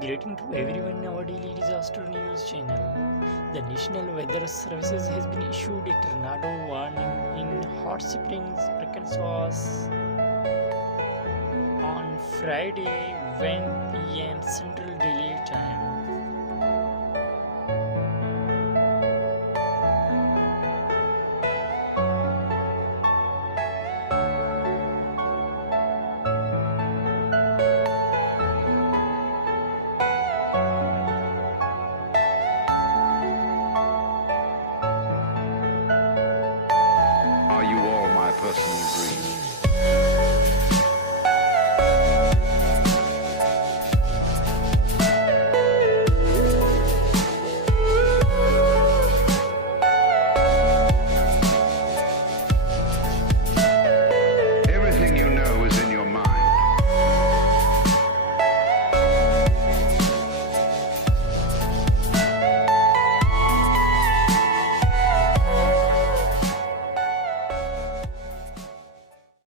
Greeting to everyone our daily disaster news channel. The National Weather Services has been issued a tornado warning in Hot Springs, Arkansas on Friday 1 p.m. Central Daylight Time.